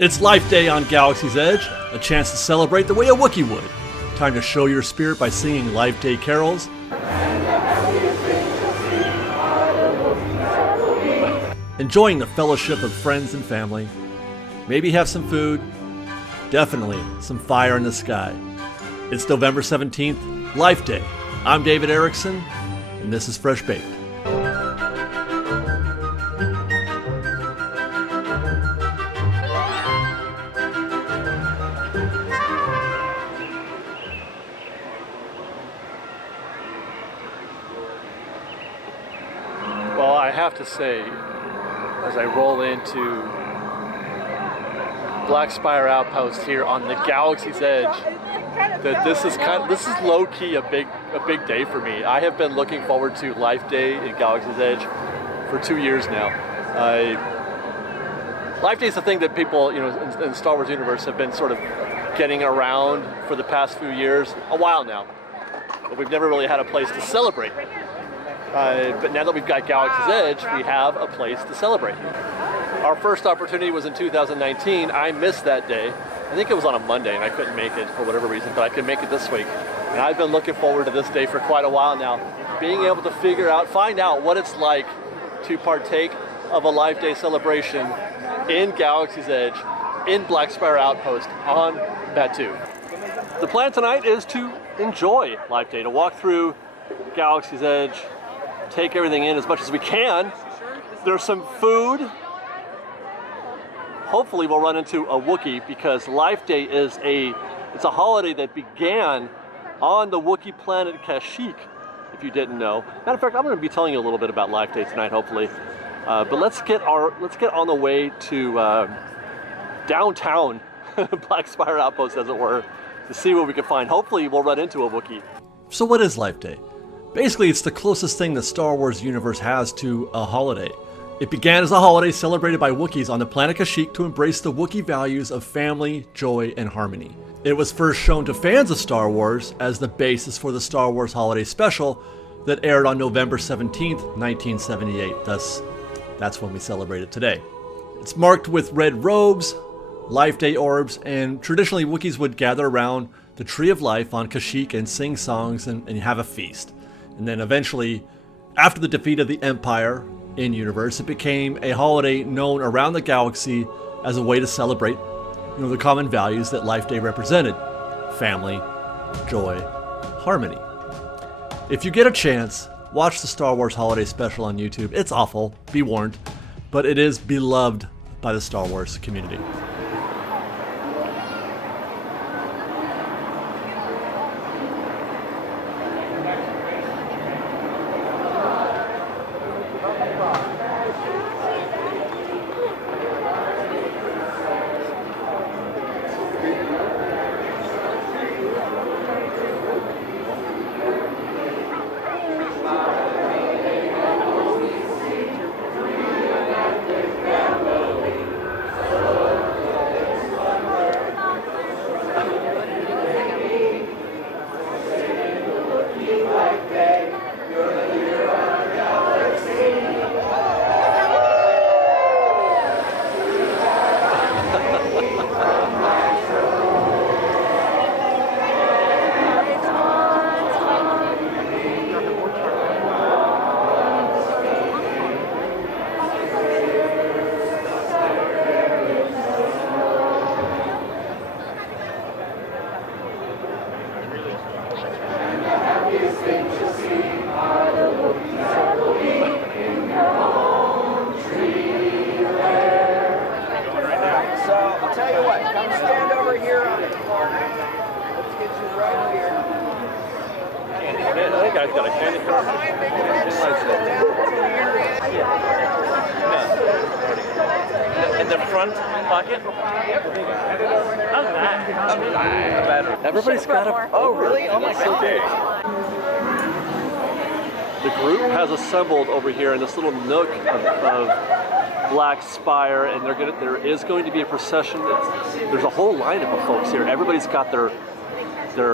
It's Life Day on Galaxy's Edge, a chance to celebrate the way a Wookiee would. Time to show your spirit by singing Life Day carols, enjoying the fellowship of friends and family, maybe have some food, definitely some fire in the sky. It's November 17th, Life Day. I'm David Erickson, and this is Fresh Baked. Well, I have to say, as I roll into Black Spire Outpost here on the Galaxy's Edge, that this is low-key a big day for me. I have been looking forward to Life Day in Galaxy's Edge for 2 years now. Life Day is the thing that people, in the Star Wars universe have been sort of getting around for the past few years, a while now, but we've never really had a place to celebrate. But now that we've got Galaxy's Edge, we have a place to celebrate. Our first opportunity was in 2019. I missed that day. I think it was on a Monday and I couldn't make it for whatever reason, but I could make it this week. And I've been looking forward to this day for quite a while now. Being able to find out what it's like to partake of a Life Day celebration in Galaxy's Edge, in Black Spire Outpost on Batuu. The plan tonight is to enjoy Life Day, to walk through Galaxy's Edge, take everything in as much as we can. There's some food. Hopefully we'll run into a Wookiee, because Life Day is a holiday that began on the Wookiee planet Kashyyyk, if you didn't know. Matter of fact, I'm going to be telling you a little bit about Life Day tonight, hopefully. But let's get on the way to downtown Black Spire Outpost, as it were, to see what we can find. Hopefully we'll run into a Wookiee. So what is Life Day? Basically, it's the closest thing the Star Wars universe has to a holiday. It began as a holiday celebrated by Wookiees on the planet Kashyyyk to embrace the Wookiee values of family, joy, and harmony. It was first shown to fans of Star Wars as the basis for the Star Wars Holiday Special that aired on November 17th, 1978. Thus, that's when we celebrate it today. It's marked with red robes, Life Day orbs, and traditionally Wookiees would gather around the Tree of Life on Kashyyyk and sing songs and have a feast. And then eventually, after the defeat of the Empire in-universe, it became a holiday known around the galaxy as a way to celebrate, the common values that Life Day represented: family, joy, harmony. If you get a chance, watch the Star Wars Holiday Special on YouTube. It's awful, be warned, but it is beloved by the Star Wars community. Everybody's got a... Oh, really? Oh, my God. The group has assembled over here in this little nook of Black Spire, and there is going to be a procession. There's a whole lineup of folks here. Everybody's got their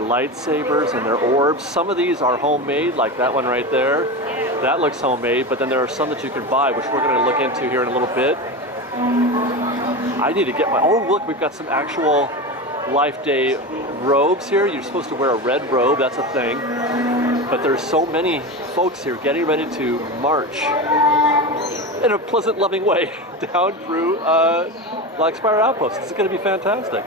lightsabers and their orbs. Some of these are homemade, like that one right there. That looks homemade, but then there are some that you can buy, which we're going to look into here in a little bit. I need to get my, oh look, we've got some actual Life Day robes here. You're supposed to wear a red robe, that's a thing. But there's so many folks here getting ready to march in a pleasant, loving way down through Black Spire Outpost. This is going to be fantastic.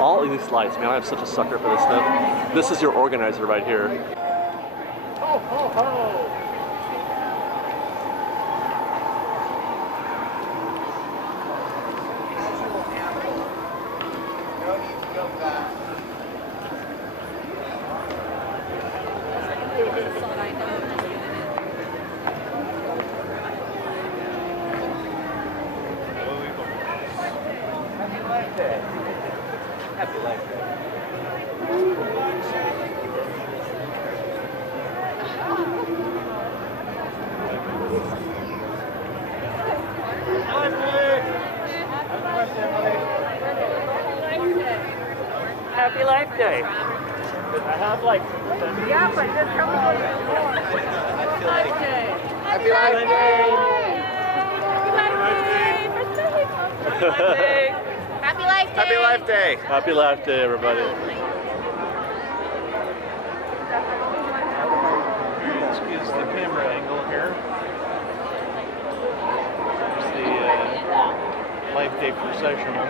All of these lights, man, I'm such a sucker for this stuff. This is your organizer right here. Ho, ho, ho! Happy Life Day. I have like... Yeah, but just come on. Happy Life Day. Happy Life Day. Happy Life Day. Happy Life Day. Happy Life Day, everybody. Excuse the camera angle here. There's the Life Day processional.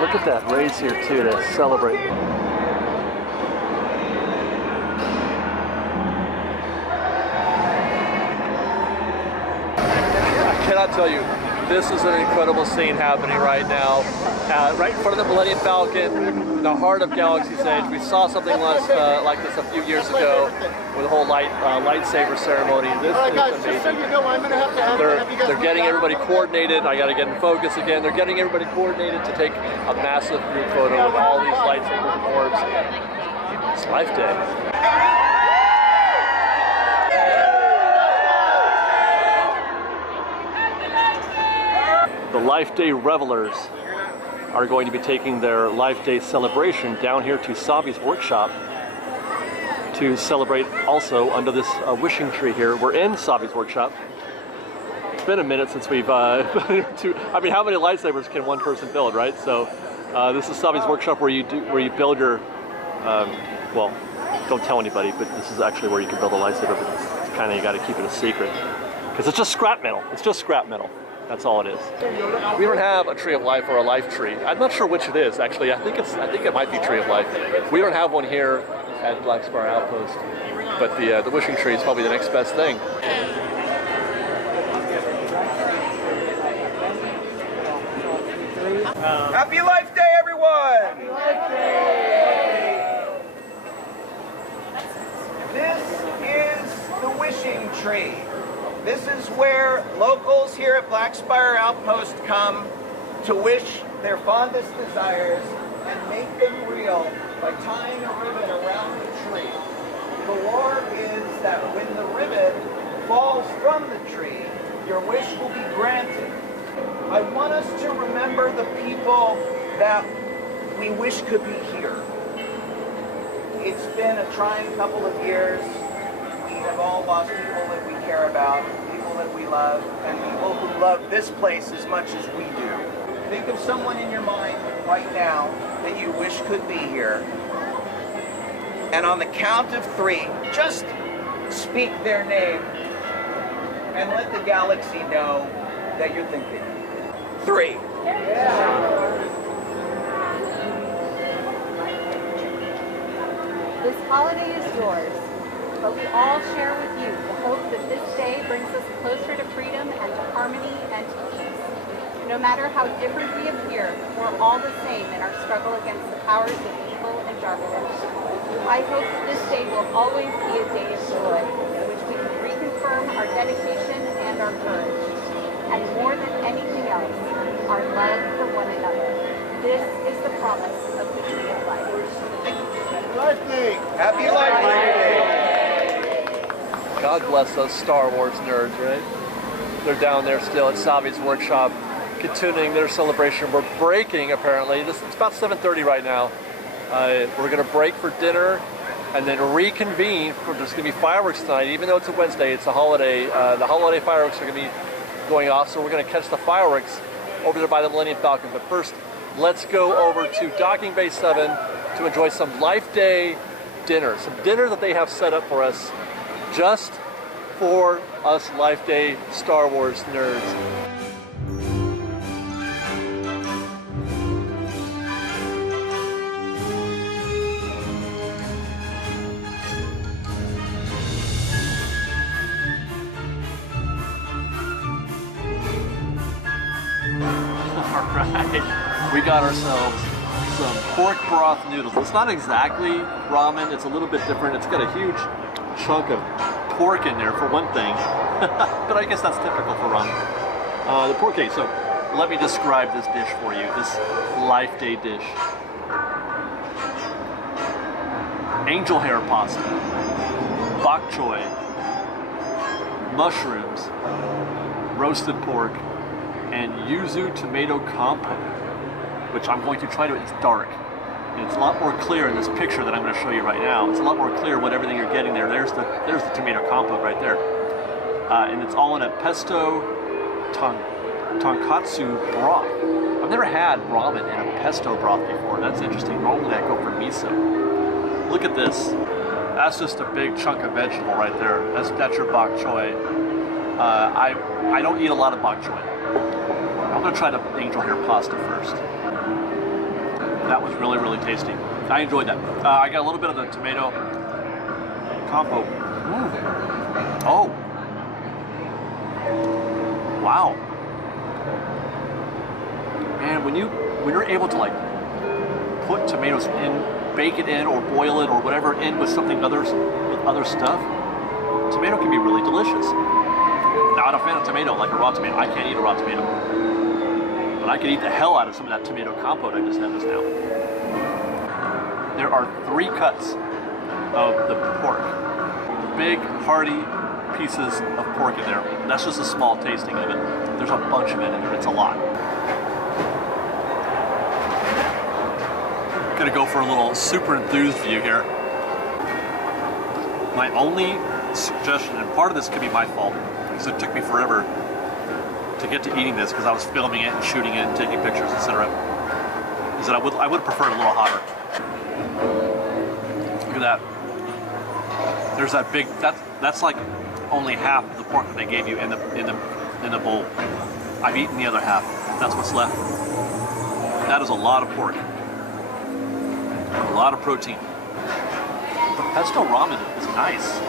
Look at that, Ray's here too to celebrate. I cannot tell you, this is an incredible scene happening right now. Right in front of the Millennium Falcon, in the heart of Galaxy's Edge. We saw something like this a few years ago with the whole lightsaber ceremony. This is amazing. So you know, I'm gonna have to have They're getting everybody coordinated. I gotta get in focus again. They're getting everybody coordinated to take a massive group photo with all these lightsabers and orbs. It's Life Day. The Life Day revelers are going to be taking their Life Day celebration down here to Sabi's workshop to celebrate also under this wishing tree here. We're in Sabi's workshop. It's been a minute since we've been here I mean, how many lightsabers can one person build, right? So this is Sabi's workshop where you build your well, don't tell anybody, but this is actually where you can build a lightsaber, but it's kind of, you got to keep it a secret because it's just scrap metal. It's just scrap metal. That's all it is. We don't have a tree of life or a life tree. I'm not sure which it is, actually. I think it might be tree of life. We don't have one here at Black Spire Outpost, but the wishing tree is probably the next best thing. Happy Life Day, everyone! Happy Life Day! This is the wishing tree. This is where locals here at Black Spire Outpost come to wish their fondest desires and make them real by tying a ribbon around the tree. The lore is that when the ribbon falls from the tree, your wish will be granted. I want us to remember the people that we wish could be here. It's been a trying couple of years. We have all lost people that we care about, people that we love, and people who love this place as much as we do. Think of someone in your mind right now that you wish could be here. And on the count of 3, just speak their name and let the galaxy know that you're thinking. 3. This holiday is yours, but we all share with you the hope that this day brings us closer to freedom and to harmony and to peace. No matter how different we appear, we're all the same in our struggle against the powers of evil and darkness. I hope that this day will always be a day of joy, in which we can reconfirm our dedication, and our courage. And more than anything else, our love for one another. This is the promise of the Tree of Life. Happy Life Day! God bless those Star Wars nerds, right? They're down there still at Savi's workshop, continuing their celebration. We're breaking, apparently. It's about 7:30 right now. We're going to break for dinner and then reconvene. There's going to be fireworks tonight. Even though it's a Wednesday, it's a holiday. The holiday fireworks are going to be going off, so we're going to catch the fireworks over there by the Millennium Falcon. But first, let's go over to Docking Bay 7 to enjoy some Life Day dinner. Some dinner that they have set up for us just for us Life Day Star Wars nerds. Alright, we got ourselves some pork broth noodles. It's not exactly ramen, it's a little bit different. It's got a huge chunk of pork in there for one thing, but I guess that's typical for ramen. The pork cake, so let me describe this dish for you, this Life Day dish. Angel hair pasta, bok choy, mushrooms, roasted pork, and yuzu tomato compote, which I'm going to try to, it's dark. And it's a lot more clear in this picture that I'm going to show you right now. It's a lot more clear what everything you're getting there. There's the tomato compote right there. And it's all in a pesto tonkatsu broth. I've never had ramen in a pesto broth before. That's interesting. Normally I go for miso. Look at this. That's just a big chunk of vegetable right there. That's your bok choy. I don't eat a lot of bok choy. I'm going to try the angel hair pasta first. That was really, really tasty. I enjoyed that. I got a little bit of the tomato compote. Oh. Wow. Man, when you're able to like put tomatoes in, bake it in, or boil it, or whatever in with something with other stuff, tomato can be really delicious. Not a fan of tomato, like a raw tomato. I can't eat a raw tomato. But I could eat the hell out of some of that tomato compote I just had just now. There are 3 cuts of the pork. Big, hearty pieces of pork in there. That's just a small tasting of it. There's a bunch of it in there. It's a lot. Gonna go for a little super enthused view here. My only suggestion, and part of this could be my fault, because it took me forever to get to eating this because I was filming it and shooting it and taking pictures, etc. Is that I would prefer it a little hotter. Look at that. There's that big. That's like only half of the pork that they gave you in the bowl. I've eaten the other half. That's what's left. That is a lot of pork. A lot of protein. The pesto ramen is nice.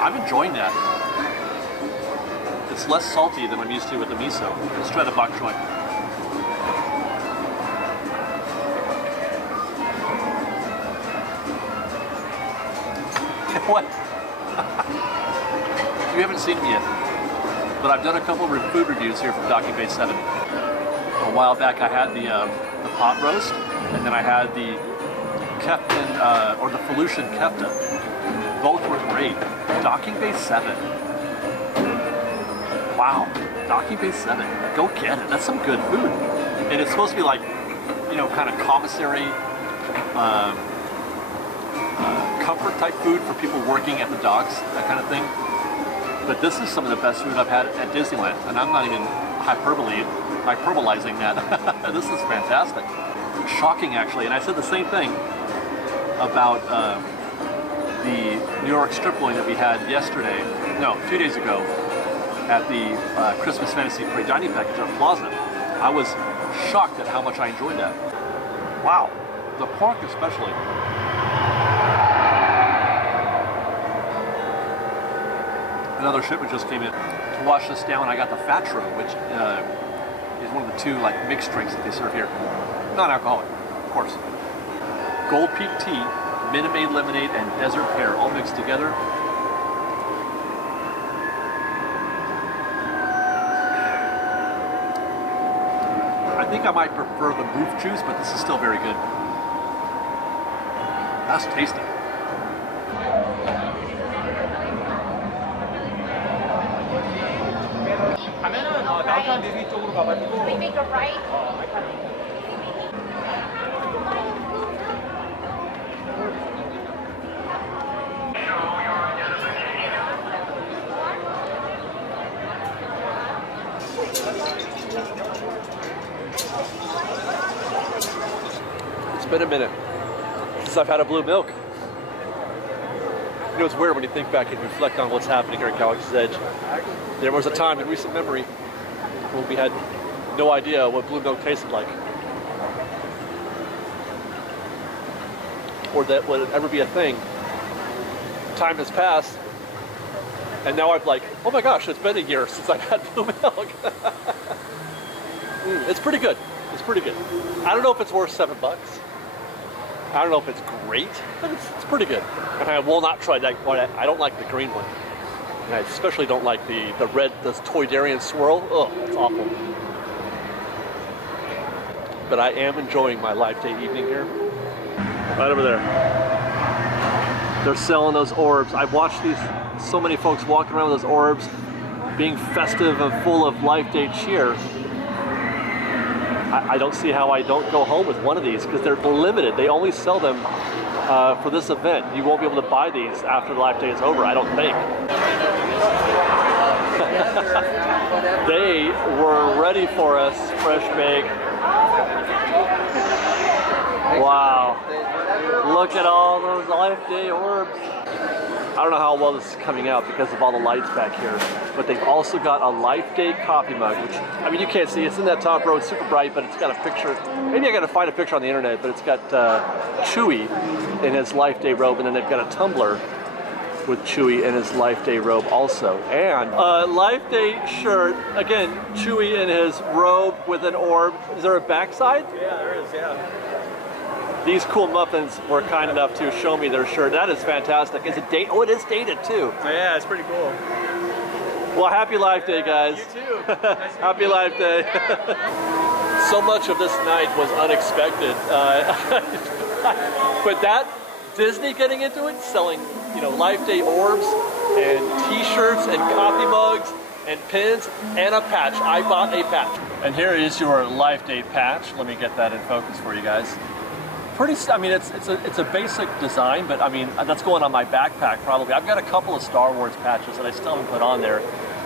I'm enjoying that. It's less salty than I'm used to with the miso. Let's try the bok choy. What? You haven't seen me yet, but I've done a couple of food reviews here from Docking Bay 7. A while back I had the pot roast, and then I had the Keftin, or the Felucian kefta. Both were great. Docking Bay 7. Wow, Docking Bay 7. Go get it. That's some good food. And it's supposed to be like, you know, kind of commissary, comfort type food for people working at the docks, that kind of thing. But this is some of the best food I've had at Disneyland, and I'm not even hyperbolizing that. This is fantastic. Shocking, actually. And I said the same thing about the New York strip loin that we had 2 days ago at the Christmas Fantasy Parade dining package at Plaza. I was shocked at how much I enjoyed that. Wow, the pork especially. Another shipment just came in. To wash this down, I got the Fatro, which is one of the 2 like mixed drinks that they serve here. Non-alcoholic, of course. Gold Peak tea, Minute Maid lemonade, and desert pear all mixed together. think I might prefer the roof juice, but this is still very good. That's tasty. We make a right. It's been a minute since I've had a blue milk. You know, it's weird when you think back and reflect on what's happening here at Galaxy's Edge. There was a time in recent memory when we had no idea what blue milk tasted like, or that would ever be a thing. Time has passed, and now I'm like, oh my gosh, it's been a year since I've had blue milk. It's pretty good. It's pretty good. I don't know if it's worth $7. I don't know if it's great, but it's pretty good. And I will not try that one. I don't like the green one. And I especially don't like the red, the Toydarian swirl. Ugh, it's awful. But I am enjoying my Life Day evening here. Right over there. They're selling those orbs. I've watched so many folks walking around with those orbs, being festive and full of Life Day cheer. I don't see how I don't go home with one of these, because they're limited. They only sell them for this event. You won't be able to buy these after the Life Day is over, I don't think. They were ready for us, fresh baked. Wow. Look at all those Life Day orbs. I don't know how well this is coming out because of all the lights back here, but they've also got a Life Day coffee mug, which, I mean, you can't see. It's in that top row. It's super bright, but it's got a picture. Maybe I got to find a picture on the internet, but it's got Chewy in his Life Day robe, and then they've got a tumbler with Chewy in his Life Day robe also. And a Life Day shirt, again, Chewy in his robe with an orb. Is there a backside? Yeah, there is, yeah. These cool muffins were kind enough to show me their shirt. That is fantastic. Is it dated? Oh, it is dated too. Yeah, it's pretty cool. Well, happy Life Day, guys. You too. Happy Life Day. So much of this night was unexpected. But that Disney getting into it, selling, you know, Life Day orbs and T-shirts and coffee mugs and pins and a patch. I bought a patch. And here is your Life Day patch. Let me get that in focus for you guys. Pretty, I mean, it's a basic design, but I mean, that's going on my backpack probably. I've got a couple of Star Wars patches that I still haven't put on there,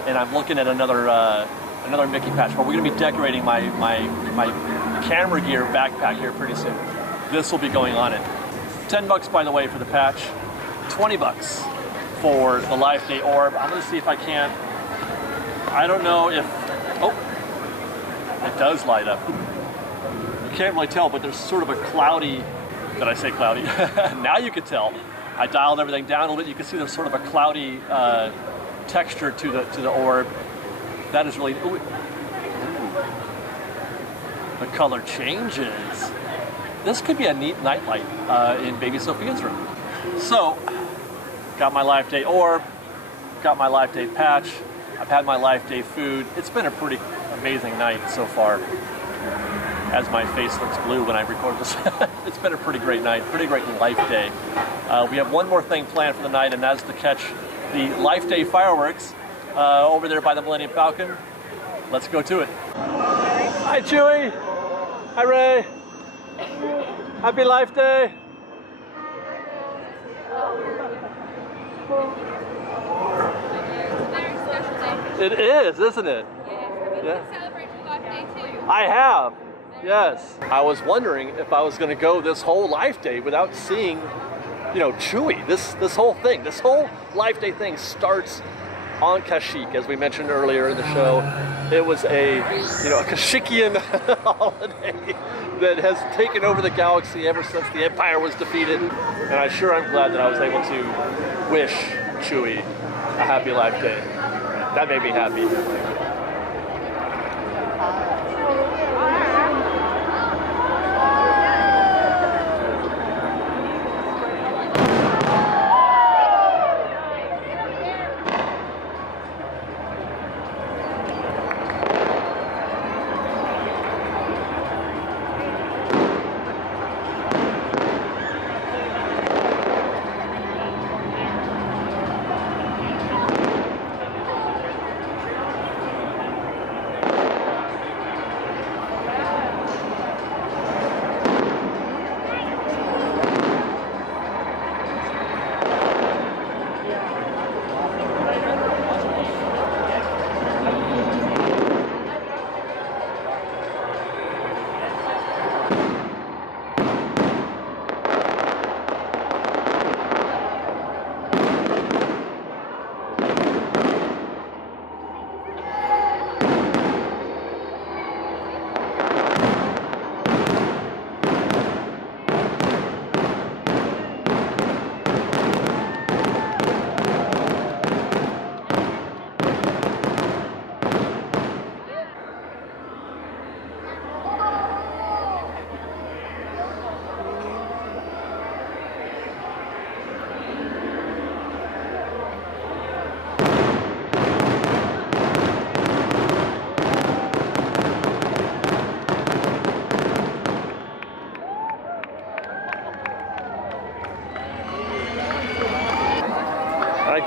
and I'm looking at another Mickey patch. But we're going to be decorating my camera gear backpack here pretty soon. This will be going on it. $10, by the way, for the patch. $20 for the Life Day orb. I'm going to see if I can. I don't know if. Oh, it does light up. Can't really tell, but there's sort of a cloudy, did I say cloudy? Now you can tell. I dialed everything down a little bit. You can see there's sort of a cloudy texture to the orb. That is really, ooh. The color changes. This could be a neat nightlight in baby Sophia's room. So, got my Life Day orb, got my Life Day patch, I've had my Life Day food. It's been a pretty amazing night so far. As my face looks blue when I record this. It's been a pretty great night, pretty great Life Day. We have one more thing planned for the night, and that's to catch the Life Day fireworks over there by the Millennium Falcon. Let's go to it. Hi, Chewy. Hi, Ray. Happy Life Day. Very special day. It is, isn't it? Yeah. You can celebrate your Life Day too. I have. Yes. I was wondering if I was going to go this whole Life Day without seeing, you know, Chewy. This whole thing, this whole Life Day thing starts on Kashyyyk, as we mentioned earlier in the show. It was a Kashyykian holiday that has taken over the galaxy ever since the Empire was defeated. And I'm glad that I was able to wish Chewy a happy Life Day. That made me happy.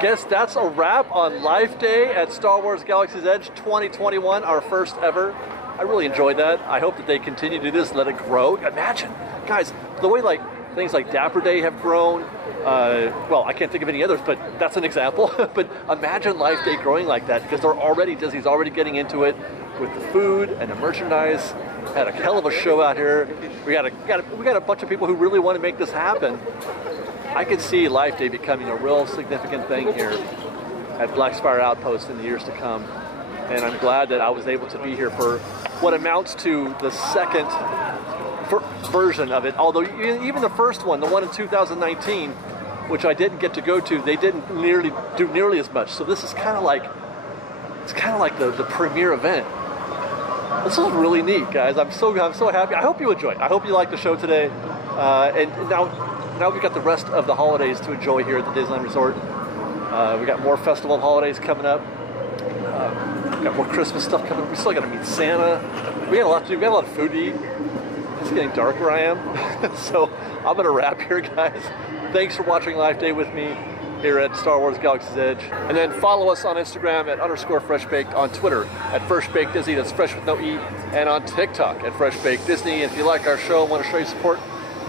guess that's a wrap on Life Day at Star Wars Galaxy's Edge 2021, our first ever. I really enjoyed that. I hope that they continue to do this, let it grow. Imagine, guys, the way like things like Dapper Day have grown. Well, I can't think of any others, but that's an example. But imagine Life Day growing like that, because Disney's already getting into it with the food and the merchandise. Had a hell of a show out here. We got a bunch of people who really want to make this happen. I could see Life Day becoming a real significant thing here at Black Spire Outpost in the years to come. And I'm glad that I was able to be here for what amounts to the second version of it. Although even the first one, the one in 2019, which I didn't get to go to, they didn't do nearly as much. So this is kind of like the premiere event. This is really neat, guys. I'm so happy. I hope you enjoyed. I hope you liked the show today. And now we've got the rest of the holidays to enjoy here at the Disneyland Resort. We got more festival holidays coming up. We got more Christmas stuff coming up. We still got to meet Santa. We got a lot to do. We got a lot of food to eat. It's getting dark where I am. So I'm going to wrap here, guys. Thanks for watching Life Day with me here at Star Wars Galaxy's Edge. And then follow us on Instagram at _FreshBaked, on Twitter at FreshBakedDisney, that's fresh with no E, and on TikTok at FreshBakedDisney. And if you like our show and want to show your support,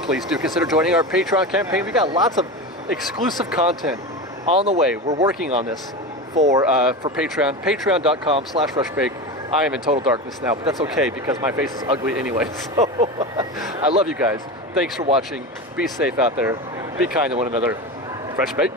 please do consider joining our Patreon campaign. We got lots of exclusive content on the way. We're working on this for Patreon, patreon.com/FreshBaked. I am in total darkness now, but that's okay because my face is ugly anyway. So I love you guys. Thanks for watching. Be safe out there. Be kind to one another. Fresh Baked.